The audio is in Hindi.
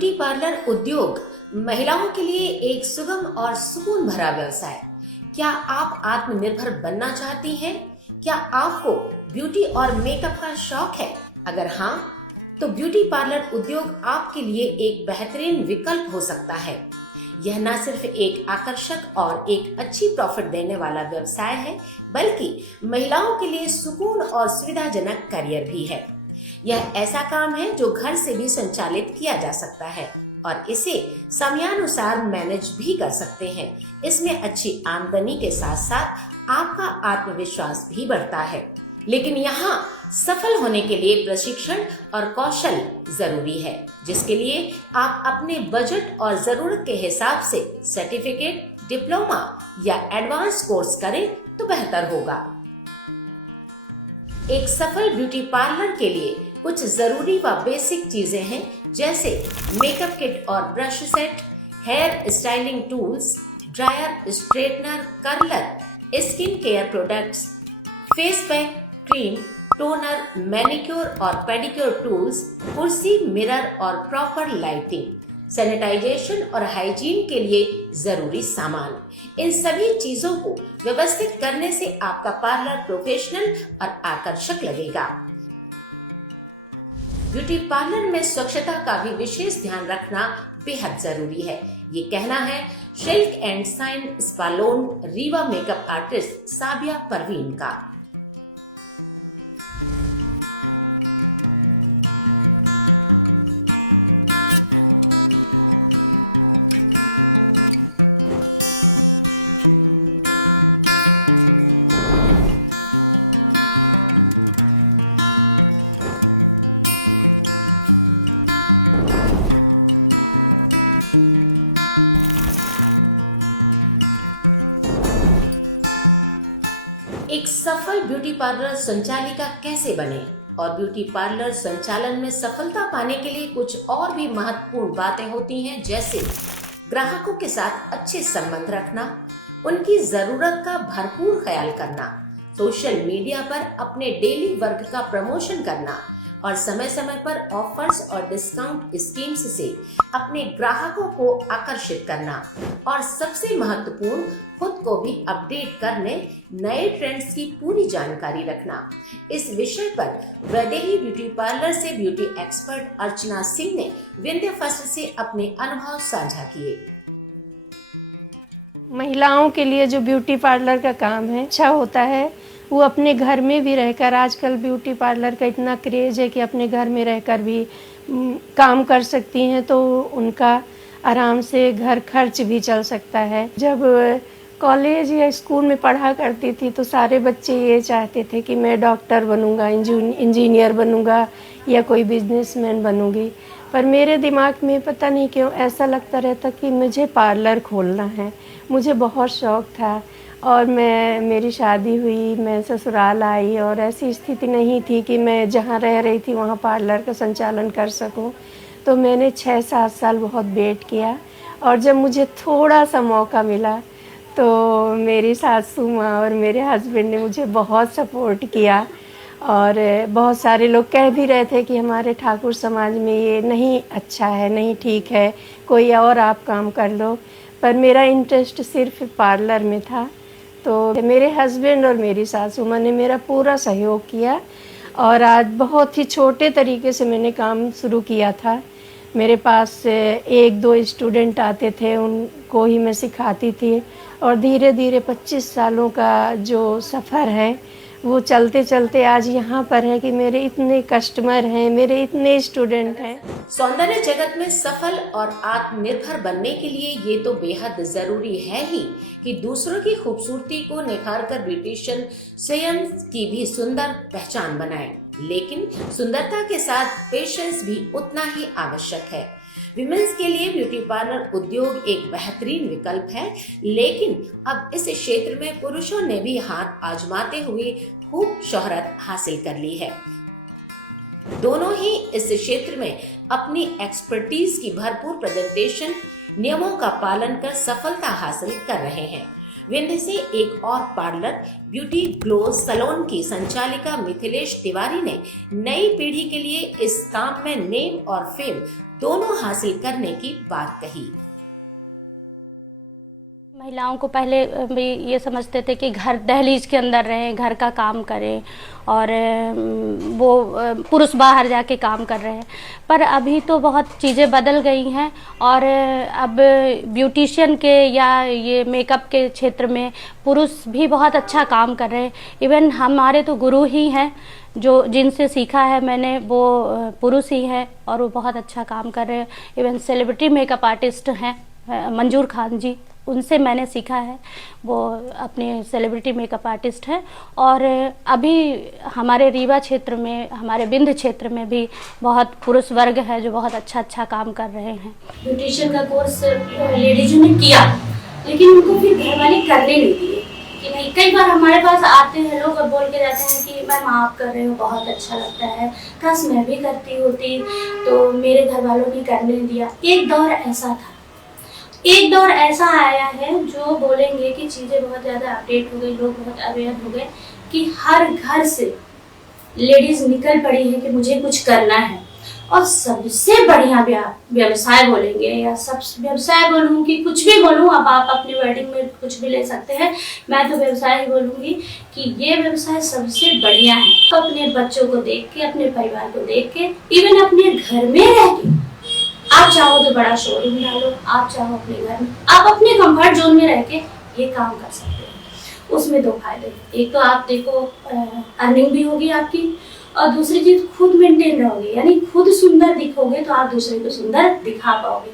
ब्यूटी पार्लर उद्योग महिलाओं के लिए एक सुगम और सुकून भरा व्यवसाय। क्या आप आत्मनिर्भर बनना चाहती हैं? क्या आपको ब्यूटी और मेकअप का शौक है? अगर हाँ, तो ब्यूटी पार्लर उद्योग आपके लिए एक बेहतरीन विकल्प हो सकता है। यह न सिर्फ एक आकर्षक और एक अच्छी प्रॉफिट देने वाला व्यवसाय है, बल्कि महिलाओं के लिए सुकून और सुविधाजनक करियर भी है। यह ऐसा काम है जो घर से भी संचालित किया जा सकता है और इसे समयानुसार मैनेज भी कर सकते हैं। इसमें अच्छी आमदनी के साथ साथ आपका आत्मविश्वास भी बढ़ता है। लेकिन यहाँ सफल होने के लिए प्रशिक्षण और कौशल जरूरी है, जिसके लिए आप अपने बजट और जरूरत के हिसाब से सर्टिफिकेट, डिप्लोमा या एडवांस कोर्स करें तो बेहतर होगा। एक सफल ब्यूटी पार्लर के लिए कुछ जरूरी व बेसिक चीजें हैं, जैसे मेकअप किट और brush set, hair styling tools, dryer, straightener, curler, skin care products, face pack, cream, toner, manicure और पेडिक्योर टूल्स, कुर्सी, मिरर और प्रॉपर लाइटिंग, सैनिटाइजेशन और हाइजीन के लिए जरूरी सामान। इन सभी चीजों को व्यवस्थित करने से आपका पार्लर प्रोफेशनल और आकर्षक लगेगा। ब्यूटी पार्लर में स्वच्छता का भी विशेष ध्यान रखना बेहद जरूरी है। ये कहना है silk and shine spa salon Rewa makeup artist Sabiya Parveen का। एक सफल ब्यूटी पार्लर संचालिका कैसे बने और ब्यूटी पार्लर संचालन में सफलता पाने के लिए कुछ और भी महत्वपूर्ण बातें होती हैं, जैसे ग्राहकों के साथ अच्छे संबंध रखना, उनकी जरूरत का भरपूर ख्याल करना, सोशल मीडिया पर अपने डेली वर्क का प्रमोशन करना और समय समय पर ऑफर्स और डिस्काउंट स्कीम्स से अपने ग्राहकों को आकर्षित करना और सबसे महत्वपूर्ण, खुद को भी अपडेट करने, नए ट्रेंड्स की पूरी जानकारी रखना। इस विषय पर वैदेही ब्यूटी पार्लर से ब्यूटी एक्सपर्ट अर्चना सिंह ने विंध्य फर्स्ट से अपने अनुभव साझा किए। महिलाओं के लिए जो ब्यूटी पार्लर का काम है अच्छा होता है, वो अपने घर में भी रहकर, आजकल ब्यूटी पार्लर का इतना क्रेज़ है कि अपने घर में रहकर भी काम कर सकती हैं, तो उनका आराम से घर खर्च भी चल सकता है। जब कॉलेज या स्कूल में पढ़ा करती थी तो सारे बच्चे ये चाहते थे कि मैं डॉक्टर बनूंगा, इंजीनियर बनूंगा या कोई बिजनेसमैन बनूंगी, पर मेरे दिमाग में पता नहीं क्यों ऐसा लगता रहता कि मुझे पार्लर खोलना है। मुझे बहुत शौक़ था और मेरी शादी हुई, मैं ससुराल आई और ऐसी स्थिति नहीं थी कि मैं जहाँ रह रही थी वहाँ पार्लर का संचालन कर सकूँ। तो मैंने 6-7 साल बहुत वेट किया और जब मुझे थोड़ा सा मौका मिला तो मेरी सासू माँ और मेरे हस्बैंड ने मुझे बहुत सपोर्ट किया और बहुत सारे लोग कह भी रहे थे कि हमारे ठाकुर समाज में ये नहीं अच्छा है, नहीं ठीक है, कोई और आप काम कर लो, पर मेरा इंटरेस्ट सिर्फ पार्लर में था। तो मेरे हस्बैंड और मेरी सासू माँ ने मेरा पूरा सहयोग किया और आज बहुत ही छोटे तरीके से मैंने काम शुरू किया था। मेरे पास 1-2 स्टूडेंट आते थे, उनको ही मैं सिखाती थी और धीरे धीरे 25 सालों का जो सफ़र है वो चलते चलते आज यहाँ पर है कि मेरे इतने कस्टमर हैं, मेरे इतने स्टूडेंट हैं। सौंदर्य जगत में सफल और आत्मनिर्भर बनने के लिए ये तो बेहद जरूरी है ही कि दूसरों की खूबसूरती को निखार कर ब्यूटिशियन स्वयं की भी सुंदर पहचान बनाए, लेकिन सुंदरता के साथ पेशेंस भी उतना ही आवश्यक है। विमेंस के लिए ब्यूटी पार्लर उद्योग एक बेहतरीन विकल्प है, लेकिन अब इस क्षेत्र में पुरुषों ने भी हाथ आजमाते हुए खूब शोहरत हासिल कर ली है। दोनों ही इस क्षेत्र में अपनी एक्सपर्टीज की भरपूर प्रेजेंटेशन, नियमों का पालन कर सफलता हासिल कर रहे हैं। विंध्य से एक और पार्लर ब्यूटी ग्लो सैलून की संचालिका मिथिलेश तिवारी ने नई पीढ़ी के लिए इस काम में नेम और फेम दोनों हासिल करने की बात कही। महिलाओं को पहले भी ये समझते थे कि घर दहलीज के अंदर रहें, घर का काम करें और वो पुरुष बाहर जाके काम कर रहे हैं। पर अभी तो बहुत चीज़ें बदल गई हैं और अब ब्यूटिशियन के या ये मेकअप के क्षेत्र में पुरुष भी बहुत अच्छा काम कर रहे हैं। इवन हमारे तो गुरु ही हैं, जो जिनसे सीखा है मैंने वो पुरुष ही है और वो बहुत अच्छा काम कर रहे हैं। इवन सेलिब्रिटी मेकअप आर्टिस्ट हैं मंजूर खान जी, उनसे मैंने सीखा है, वो अपने सेलिब्रिटी मेकअप आर्टिस्ट हैं। और अभी हमारे रीवा क्षेत्र में, हमारे विंध्य क्षेत्र में भी बहुत पुरुष वर्ग है जो बहुत अच्छा काम कर रहे हैं। ब्यूटिशियन का कोर्स लेडीजों ने किया, लेकिन उनको फिर घर वाले करने नहीं दिए कि भाई, कई बार हमारे पास आते हैं लोग और बोल के जाते हैं कि मैम आप कर रहे हो बहुत अच्छा लगता है, काश मैं भी करती होती, तो मेरे घर वालों ने करने दिया। एक दौर ऐसा था, एक दौर ऐसा आया है जो बोलेंगे कि चीज़ें बहुत ज़्यादा अपडेट हो गई, लोग बहुत अवेयर हो गए कि हर घर से लेडीज निकल पड़ी है कि मुझे कुछ करना है। और सबसे बढ़िया व्यवसाय बोलेंगे या सब व्यवसाय बोलूँ कि कुछ भी बोलूँ, अब आप अपनी वेडिंग में कुछ भी ले सकते हैं, मैं तो व्यवसाय ही बोलूँगी कि ये व्यवसाय सबसे बढ़िया है। तो अपने बच्चों को देख के, अपने परिवार को देख के, इवन अपने घर में रह के, आप चाहो तो बड़ा शोरूम डालो, आप चाहो अपने घर में, आप अपने कंफर्ट जोन में रह के ये काम कर सकते हैं। उसमें दो फायदे, एक तो आप देखो अर्निंग भी होगी आपकी, और दूसरी चीज खुद मेंटेन रहोगे, यानी खुद सुंदर दिखोगे तो आप दूसरे को सुंदर दिखा पाओगे।